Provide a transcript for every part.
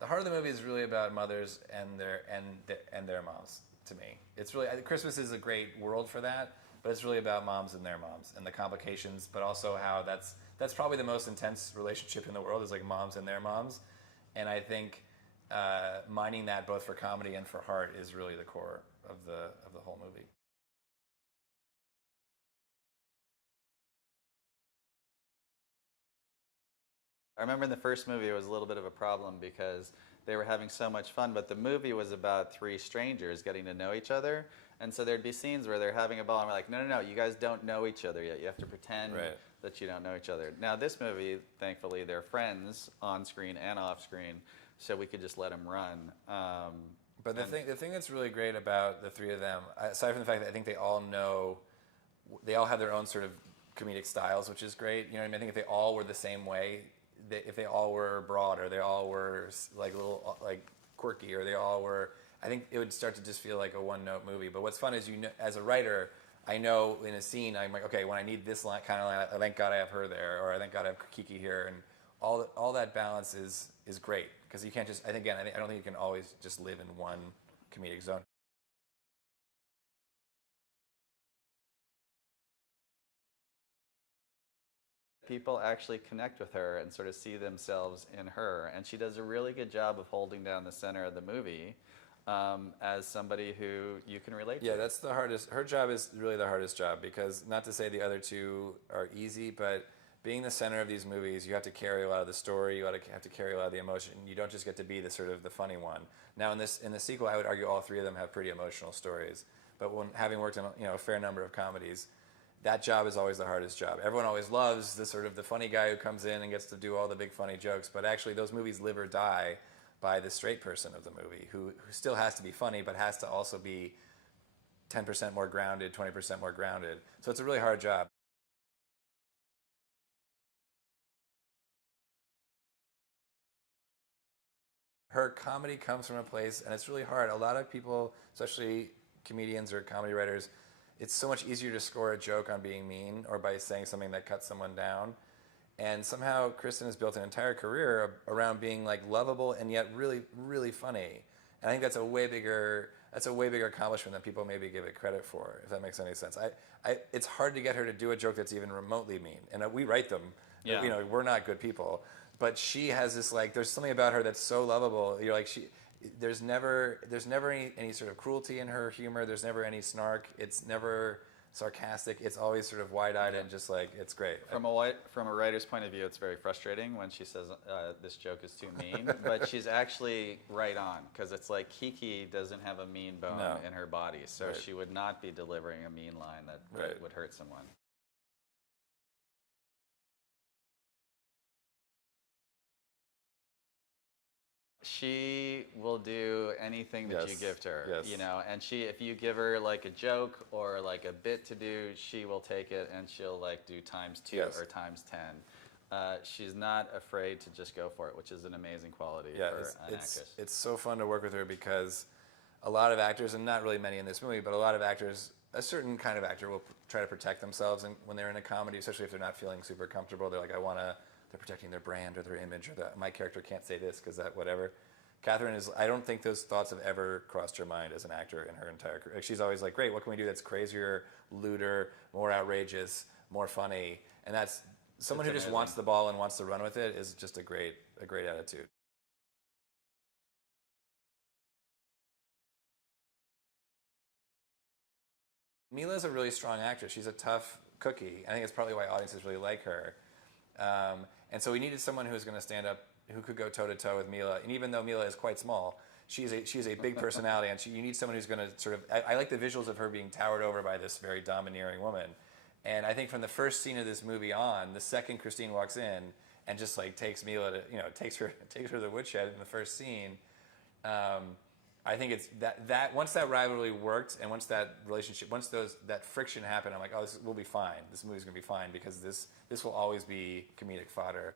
The heart of the movie is really about mothers and their moms. To me, it's really Christmas is a great world for that, but it's really about moms and their moms and the complications, but also how that's probably the most intense relationship in the world is like moms and their moms, and I think mining that both for comedy and for heart is really the core of the whole movie. I remember in the first movie it was a little bit of a problem because they were having so much fun, but the movie was about three strangers getting to know each other. And so there'd be scenes where they're having a ball and we're like, no, no, no, you guys don't know each other yet. You have to pretend Right. that you don't know each other. Now this movie, thankfully, they're friends on screen and off screen, so we could just let them run. But the thing that's really great about the three of them, aside from the fact that I think they all have their own sort of comedic styles, which is great. You know what I mean? I think if they all were the same way, if they all were broad or they all were like little like quirky or they all were, I think it would start to just feel like a one-note movie. But what's fun is as a writer, I know in a scene I'm like, okay, when I need this line, kind of line, thank God I have her there, or I thank God I have Kiki here, and all that balance is great because you can't just. I don't think you can always just live in one comedic zone. People actually connect with her and sort of see themselves in her. And she does a really good job of holding down the center of the movie as somebody who you can relate to. Yeah, that's the hardest. Her job is really the hardest job because not to say the other two are easy, but being the center of these movies, you have to carry a lot of the story. You have to carry a lot of the emotion. You don't just get to be the sort of the funny one. Now in the sequel, I would argue all three of them have pretty emotional stories. But having worked in a fair number of comedies, that job is always the hardest job. Everyone always loves the funny guy who comes in and gets to do all the big funny jokes, but actually those movies live or die by the straight person of the movie who still has to be funny but has to also be 10% more grounded, 20% more grounded. So it's a really hard job. Her comedy comes from a place, and it's really hard. A lot of people, especially comedians or comedy writers, it's so much easier to score a joke on being mean or by saying something that cuts someone down. And somehow Kristen has built an entire career around being like lovable and yet really, really funny. And I think that's a way bigger accomplishment than people maybe give it credit for, if that makes any sense. It's hard to get her to do a joke that's even remotely mean. And we write them. Yeah. We're not good people. But she has this there's something about her that's so lovable. You're like there's never any sort of cruelty in her humor. There's never any snark. It's never sarcastic. It's always sort of wide-eyed and just like it's great. From a writer's point of view, it's very frustrating when she says this joke is too mean, but she's actually right on because it's like Kiki doesn't have a mean bone in her body, so she would not be delivering a mean line that would hurt someone. She will do anything that you give to her, and if you give her like a joke or like a bit to do, she will take it and she'll like do times 2 or times 10. She's not afraid to just go for it, which is an amazing quality for an actress. It's so fun to work with her because a lot of actors, and not really many in this movie, but a lot of actors, a certain kind of actor will try to protect themselves when they're in a comedy, especially if they're not feeling super comfortable. They're like, they're protecting their brand or their image or my character can't say this because that whatever. Catherine I don't think those thoughts have ever crossed her mind as an actor in her entire career. She's always like, great, what can we do that's crazier, lewder, more outrageous, more funny? And that's someone who just wants the ball and wants to run with it is just a great attitude. Mila's a really strong actress. She's a tough cookie. I think it's probably why audiences really like her. And so we needed someone who was going to stand up, who could go toe-to-toe with Mila. And even though Mila is quite small, she's a big personality, and you need someone who's going to sort of... I like the visuals of her being towered over by this very domineering woman. And I think from the first scene of this movie on, the second Christine walks in and just like takes Mila to, takes her to the woodshed in the first scene, I think it's that once that rivalry worked and once that relationship, that friction happened, I'm like, oh, we'll be fine. This movie's gonna be fine because this will always be comedic fodder.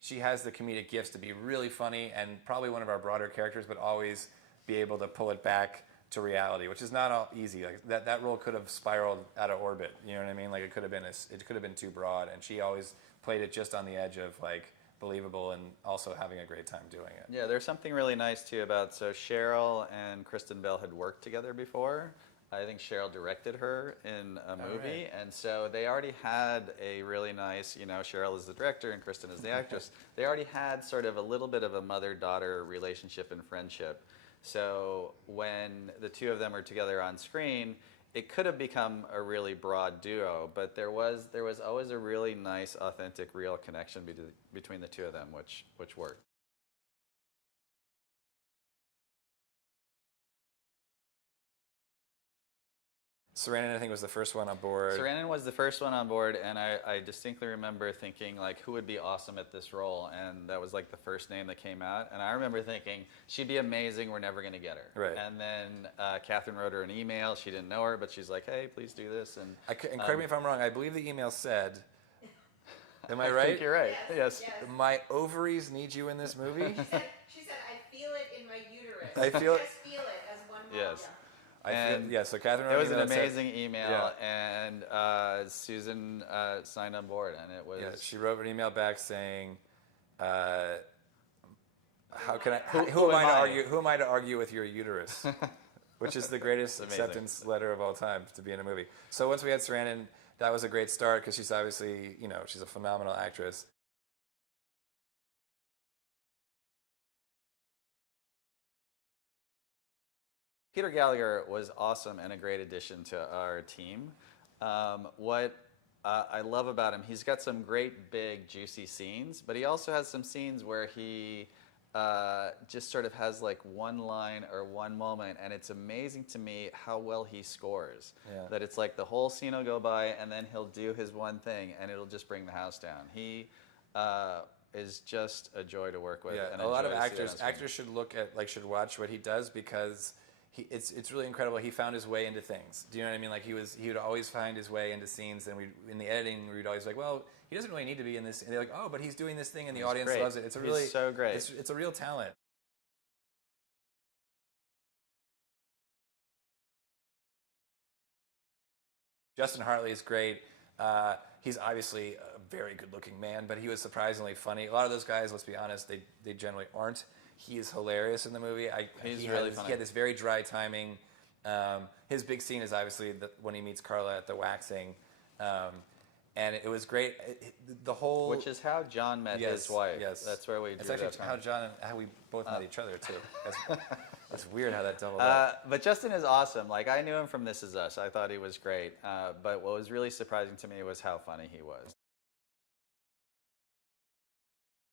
She has the comedic gifts to be really funny and probably one of our broader characters, but always be able to pull it back to reality, which is not all easy. Like that role could have spiraled out of orbit. You know what I mean? Like it could have been too broad, and she always played it just on the edge of like believable and also having a great time doing it. Yeah, there's something really nice too about, so Cheryl and Kristen Bell had worked together before. I think Cheryl directed her in a movie, and so they already had a really nice, Cheryl is the director and Kristen is the actress. They already had sort of a little bit of a mother-daughter relationship and friendship. So when the two of them are together on screen, it could have become a really broad duo, but there was always a really nice, authentic, real connection between the two of them, which worked. Sarandon, I think, was the first one on board. Sarandon was the first one on board, and I distinctly remember thinking, like, who would be awesome at this role? And that was, like, the first name that came out. And I remember thinking, she'd be amazing, we're never going to get her. Right. And then Catherine wrote her an email. She didn't know her, but she's like, hey, please do this. And correct me if I'm wrong, I believe the email said, am I right? I think you're right, yes. My ovaries need you in this movie? She said, I feel it in my uterus. I feel just feel it as one Yes. So Catherine. It was an amazing email, and Susan signed on board, and it was. Yeah, she wrote an email back saying, "How can I? Who am I to argue with your uterus?" Which is the greatest acceptance letter of all time to be in a movie. So once we had Sarandon, that was a great start because she's obviously, she's a phenomenal actress. Peter Gallagher was awesome and a great addition to our team. What I love about him, he's got some great, big, juicy scenes, but he also has some scenes where he just sort of has like one line or one moment, and it's amazing to me how well he scores. Yeah. That it's like the whole scene will go by, and then he'll do his one thing, and it'll just bring the house down. He is just a joy to work with. Yeah, and a lot of actors should watch what he does because it's really incredible. He found his way into things. Do you know what I mean? Like he would always find his way into scenes, and in the editing we'd always be like, well, he doesn't really need to be in this. And they're like, oh, but he's doing this thing, and the audience loves it. He's so great. It's a real talent. Justin Hartley is great. He's obviously a very good-looking man, but he was surprisingly funny. A lot of those guys, let's be honest, they generally aren't. He is hilarious in the movie. He's really funny. He had this very dry timing. His big scene is obviously when he meets Carla at the waxing, and it was great. The whole, which is how John met his wife. Yes, that's where we. It's actually how we both met each other too. It's weird how that doubled up. But Justin is awesome. Like, I knew him from This Is Us. I thought he was great. But what was really surprising to me was how funny he was.